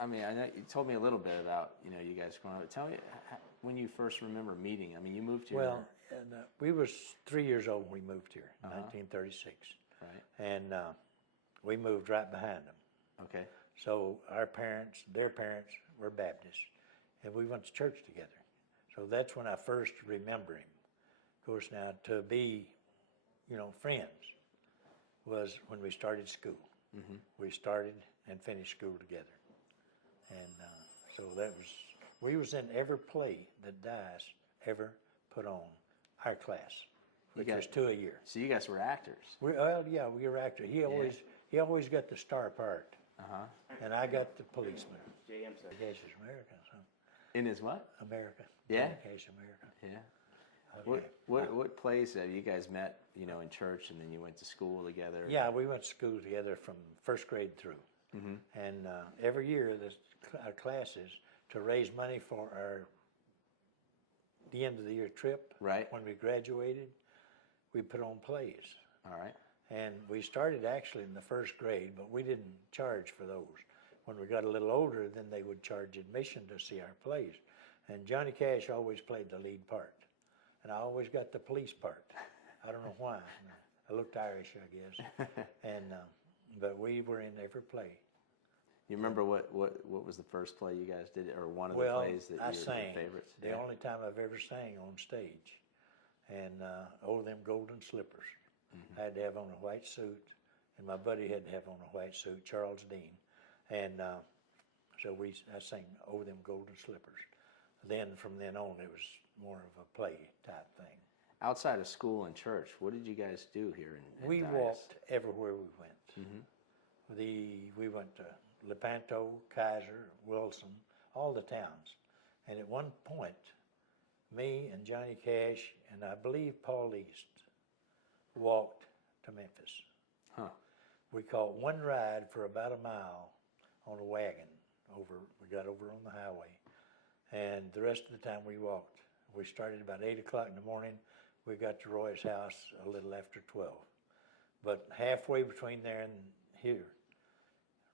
I mean, I know you told me a little bit about, you guys growing up. Tell me when you first remember meeting. I mean, you moved here. Well, and, we was 3 years old when we moved here in 1936. Right. And we moved right behind them. Okay. So our parents, their parents were Baptists, and we went to church together. So that's when I first remember him. Of course, now to be, friends was when we started school. Mm-hmm. We started and finished school together. And so we was in every play that Dice ever put on our class, which was 2 a year. So you guys were actors. We were actors. He always got the star part. And I got the policeman. JM said. Dedication America. So. In his what? America. Yeah. Dedication America. Yeah. Okay. What plays have you guys met, in church, and then you went to school together? Yeah, we went to school together from first grade through. Mm-hmm. And every year, our classes to raise money for the end of the year trip. Right. When we graduated, we put on plays. All right. And we started actually in the first grade, but we didn't charge for those. When we got a little older, then they would charge admission to see our plays. And Johnny Cash always played the lead part. And I always got the police part. I don't know why. I looked Irish, I guess. And but we were in every play. You remember what was the first play you guys did, or one of the plays that I your sang. favorites? The only time I've ever sang on stage. And Oh, Them Golden Slippers. Mm-hmm. I had to have on a white suit, and my buddy had to have on a white suit, Charles Dean. And so I sang Oh, Them Golden Slippers. Then from then on, it was more of a play type thing. Outside of school and church, what did you guys do here in We Dias? walked everywhere we went. Mm-hmm. We went to Lepanto, Kaiser, Wilson, all the towns. And at one point, me and Johnny Cash and I believe Paul East walked to Memphis. Huh. We caught one ride for about a mile on a wagon. We got over on the highway. And the rest of the time we walked. We started about 8 o'clock in the morning. We got to Roy's house a little after 12. But halfway between there and here,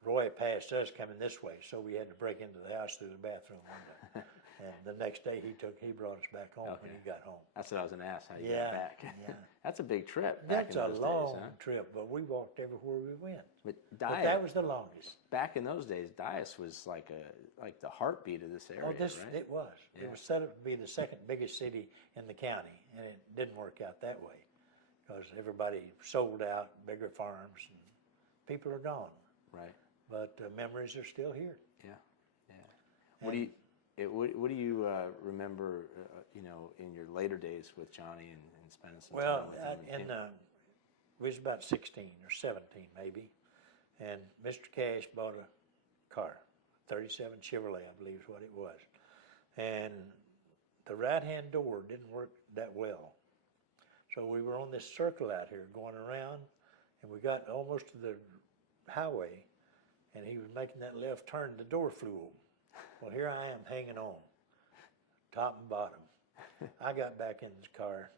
Roy passed us coming this way, so we had to break into the house through the bathroom window. And the next day he brought us back home when he got home. That's what I was going to ask, how you got back. Yeah. That's a big trip. That's a long days, huh? trip, but we walked everywhere we went. But that was the longest. Back in those days, Dias was like the heartbeat of this area, right? It was. Yeah. It was set up to be the second biggest city in the county, and it didn't work out that way because everybody sold out, bigger farms, and people are gone. Right. But memories are still here. Yeah, yeah. What do you remember, in your later days with Johnny and spending some time with him? We was about 16 or 17 maybe, and Mr. Cash bought a car, 37 Chevrolet, I believe is what it was. And the right-hand door didn't work that well. So we were on this circle out here going around, and we got almost to the highway, and he was making that left turn, the door flew open. Well, here I am hanging on, top and bottom. I got back in his car.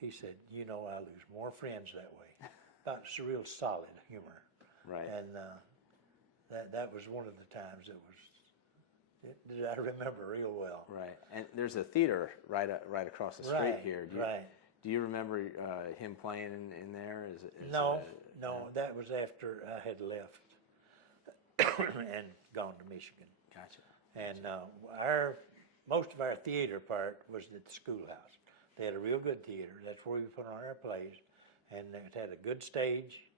He said, I lose more friends that way. That's real solid humor. Right. And that was one of the times that I remember real well. Right. And there's a theater right across the street here. Do you remember him playing in there? No, that was after I had left and gone to Michigan. Gotcha. And most of our theater part was at the schoolhouse. They had a real good theater. That's where we put on our plays. And it had a good stage,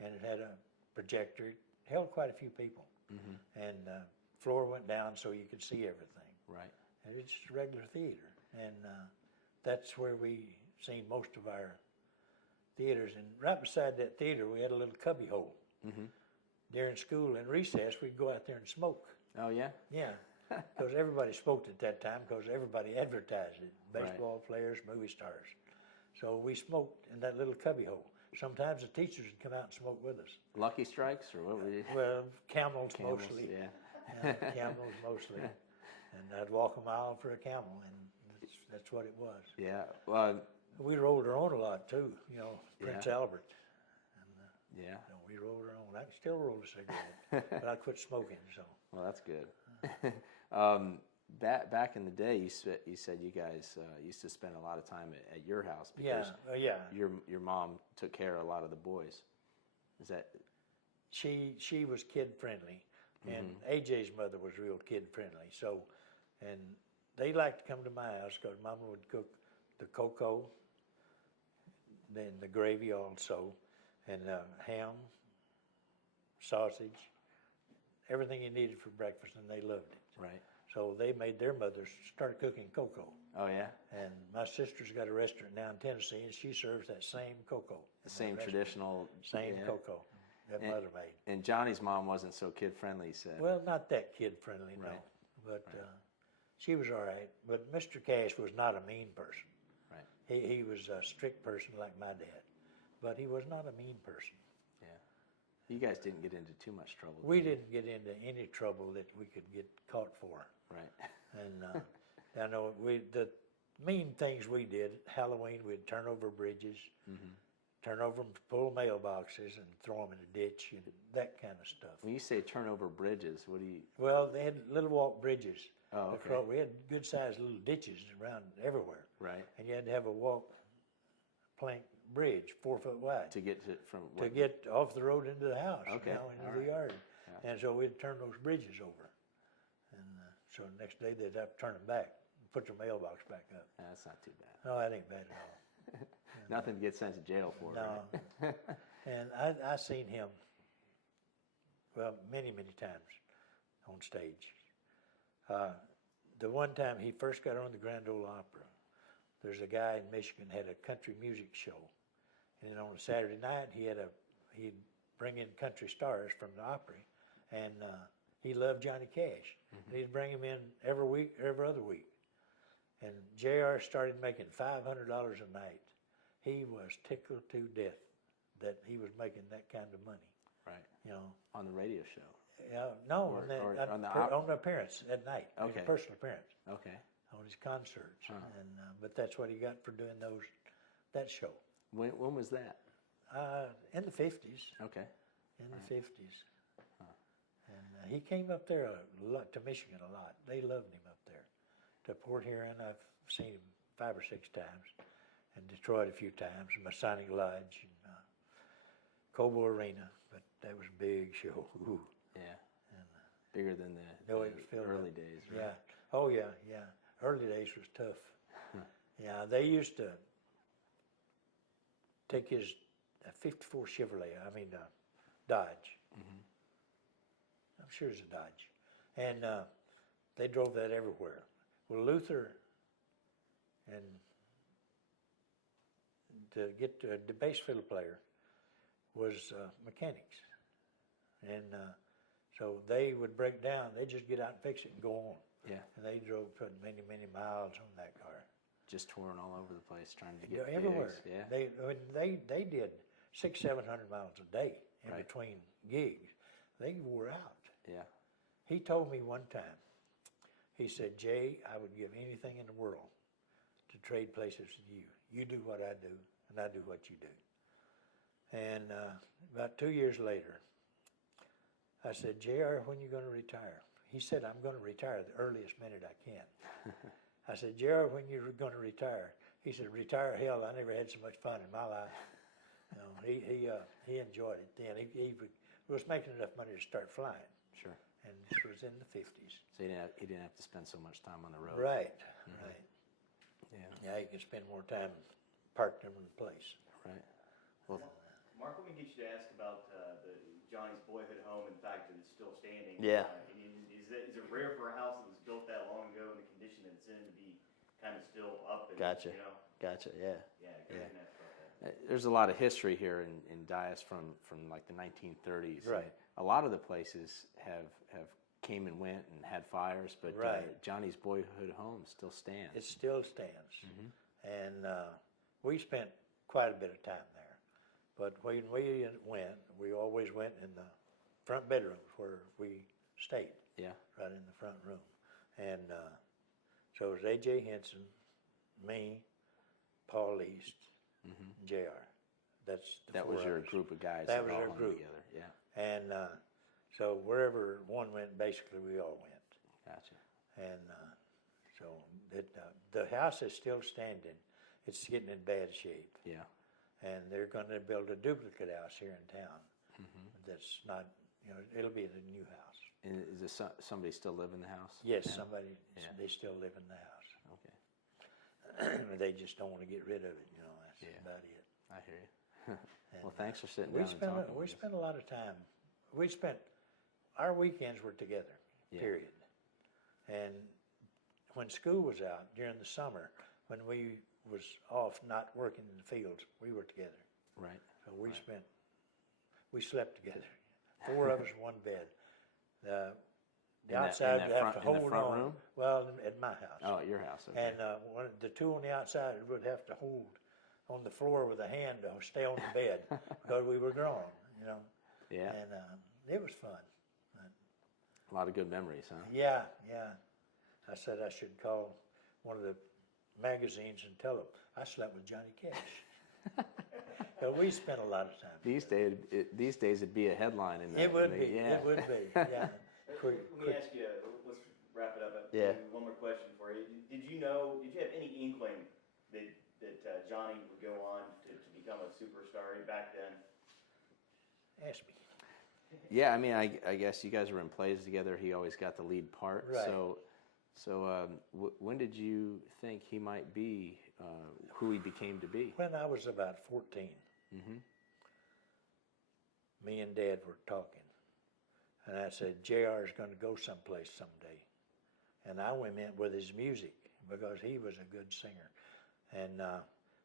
and it had a projector. It held quite a few people. Mm-hmm. And the floor went down so you could see everything. Right. And it was just a regular theater. And that's where we seen most of our theaters. And right beside that theater, we had a little cubby hole. Mm-hmm. During school and recess, we'd go out there and smoke. Oh, yeah? Yeah, because everybody smoked at that time because everybody advertised it, baseball players, movie stars. So we smoked in that little cubby hole. Sometimes the teachers would come out and smoke with us. Lucky Strikes, or what were you? Well, Camels mostly. Yeah. Camels mostly. And I'd walk a mile for a Camel, and that's what it was. Yeah. Well, we rode our own a lot, too, Prince Albert. Yeah. So we rolled her on. I can still roll a cigarette, but I quit smoking. So. Well, that's good. Back in the day, you said you guys used to spend a lot of time at your house because your mom took care of a lot of the boys. Is that? She was kid friendly, and AJ's mother was real kid friendly. So, and they liked to come to my house because Mama would cook the cocoa, then the gravy also, and ham, sausage, everything you needed for breakfast, and they loved it. Right. So they made their mothers start cooking cocoa. Oh, yeah? And my sister's got a restaurant now in Tennessee, and she serves that same cocoa. The same traditional... Same cocoa that mother made. And Johnny's mom wasn't so kid-friendly, he said. Well, not that kid-friendly, no. Right. But she was all right. But Mr. Cash was not a mean person. Right. He was a strict person like my dad. But he was not a mean person. Yeah. You guys didn't get into too much trouble. We didn't get into any trouble that we could get caught for. Right. And I know the mean things we did, Halloween, we'd turn over bridges, turn over them, pull mailboxes and throw them in a ditch and that kind of stuff. When you say turn over bridges, what do you... Well, they had little walk bridges. Oh, okay. We had good-sized little ditches around everywhere. Right. And you had to have a walk plank bridge, 4 foot wide. To get from... To get off the road into the house, Okay. Into the yard. Yeah. And so we'd turn those bridges over. And so the next day they'd have to turn them back and put their mailbox back up. That's not too bad. No, that ain't bad at all. Nothing to get sent to jail for, no. right? And I seen him, well, many, many times on stage. The one time he first got on the Grand Ole Opera, there's a guy in Michigan had a country music show. And on a Saturday night, he'd bring in country stars from the Opry. And he loved Johnny Cash. And he'd bring him in every week, every other week. And JR started making $500 a night. He was tickled to death that he was making that kind of money. Right. You know. On the radio show. No, on the appearance at night. Okay. His personal appearance. Okay. On his concerts. Huh. And but that's what he got for doing that show. When was that? In the 50s. Okay. In the 50s. Huh. And he came up there to Michigan a lot. They loved him up there. To Port Huron, I've seen him 5 or 6 times. And Detroit a few times. Masonic Lodge. And Cobo Arena. But that was a big show. Ooh. Yeah. And, bigger than the early days, right? Yeah. Oh, yeah, yeah. Early days was tough. Yeah, they used to take his 54 Chevrolet, Dodge. I'm sure it's a Dodge. And they drove that everywhere. Well, Luther and to get the bass fiddle player was mechanics. And so they would break down. They'd just get out and fix it and go on. Yeah. And they drove many, many miles on that car. Just touring all over the place trying to get everywhere. gigs. Yeah. They did 600-700 miles a day in Right. between gigs. They wore out. Yeah. He told me one time, he said, Jay, I would give anything in the world to trade places with you. You do what I do, and I do what you do. And about 2 years later, I said, JR, when you going to retire? He said, I'm going to retire the earliest minute I can. I said, JR, when you're going to retire? He said, retire, hell, I never had so much fun in my life. You know, he enjoyed it then. He was making enough money to start flying. Sure. And this was in the 50s. So he didn't have to spend so much time on the road. Right, right. Yeah. Yeah, he could spend more time parked in one place. Right. Well, Mark, let me get you to ask about Johnny's boyhood home and the fact that it's still standing. Yeah. Is it rare for a house that was built that long ago in the condition that it's in to be kind of still up? And, Gotcha. You know? Gotcha. Yeah. Yeah. Go ahead and ask about that. There's a lot of history here in Dias from like the 1930s. Right. A lot of the places have came and went and had fires, but Right. Johnny's boyhood home still stands. It still stands. And we spent quite a bit of time there. But when we went, we always went in the front bedrooms where we stayed. Yeah. Right in the front room. And so it was A.J. Henson, me, Paul East, and J.R. that's the That four was your of us. group of guys That was all our hung group. together. Yeah, And so wherever one went, basically we all went. gotcha. And so the house is still standing. It's getting in bad shape. Yeah. And they're going to build a duplicate house here in town. That's not, it'll be the new house. And is this somebody still live in the house? Yes, now? somebody, Yeah. they still live in the house. Okay. They just don't want to get rid of it, that's Yeah. about it. I hear you. Well, And, thanks for sitting we down and talking. we with us. spent a lot of time. Our weekends were together, Yeah. period. And when school was out during the summer, when we was off not working in the fields, we were together. Right. So we slept together. 4 of us, one bed. The outside would have to hold in the front on. room? Well, at my house. Oh, at your house. Okay. And the 2 on the outside would have to hold on the floor with a hand to stay on the bed because we were grown, Yeah. And it was fun. A lot of good memories, huh? Yeah. I said I should call one of the magazines and tell them I slept with Johnny Cash. But we spent a lot of time. These days it'd be a headline in the. It would be. Yeah. It would be. Yeah. Let me ask you, let's wrap it up. Yeah. One more question for you. Did you have any inkling that Johnny would go on to become a superstar back then? Ask me. Yeah, I mean, I guess you guys were in plays together. He always got the lead part. Right. So when did you think he might be who he became to be? When I was about 14, me and Dad were talking, and I said, JR's going to go someplace someday. And I went in with his music because he was a good singer. And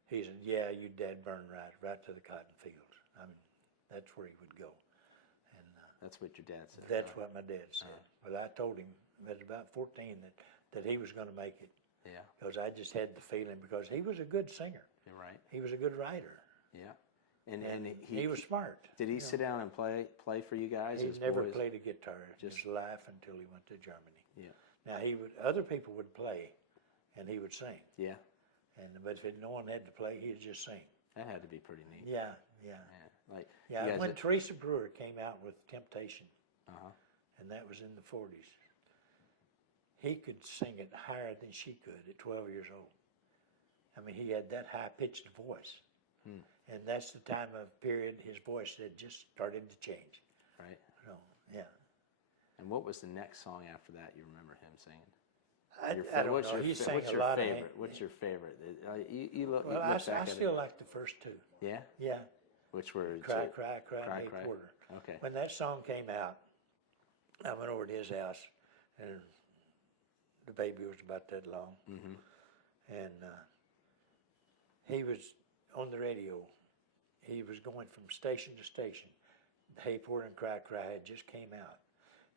he said, yeah, you Dad burn right to the cotton fields. I mean, that's where he would go. And That's what your dad said. that's what my dad said. But I told him at about 14 that he was going to make it. Yeah. Because I just had the feeling, because he was a good singer. You're right. He was a good writer. Yeah. And he was smart. Did he sit down and play for you guys? He as never boys? played a guitar in Just- his life until he went to Germany. Yeah. Now other people would play, and he would sing. Yeah. But if no one had to play, he'd just sing. That had to be pretty neat. Yeah. Yeah. Like. Yeah. you guys When did- Teresa Brewer came out with Temptation, Uh-huh. and that was in the 40s, he could sing it higher than she could at 12 years old. I mean, he had that high-pitched voice. And that's the time of period his voice had just started to change. Right. So, yeah. And what was the next song after that you remember him singing? I don't know. He sang what's a your lot favorite? of. What's your favorite? You look Well, back I at still it. like the first 2. Yeah. Yeah. Which were Cry, cry, cry, Cry, May Cry. Porter. Okay. When that song came out, I went over to his house, and the baby was about that long. And he was on the radio. He was going from station to station. Hey Porter and Cry Cry had just came out.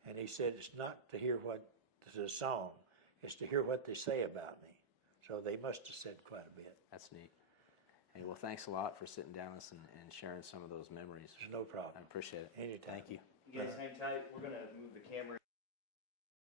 And he said, it's not to hear what the song, it's to hear what they say about me. So they must have said quite a bit. That's neat. Hey, well, thanks a lot for sitting down with us and sharing some of those memories. There's no problem. I appreciate it. Anytime. Thank you. You guys hang tight. We're going to move the camera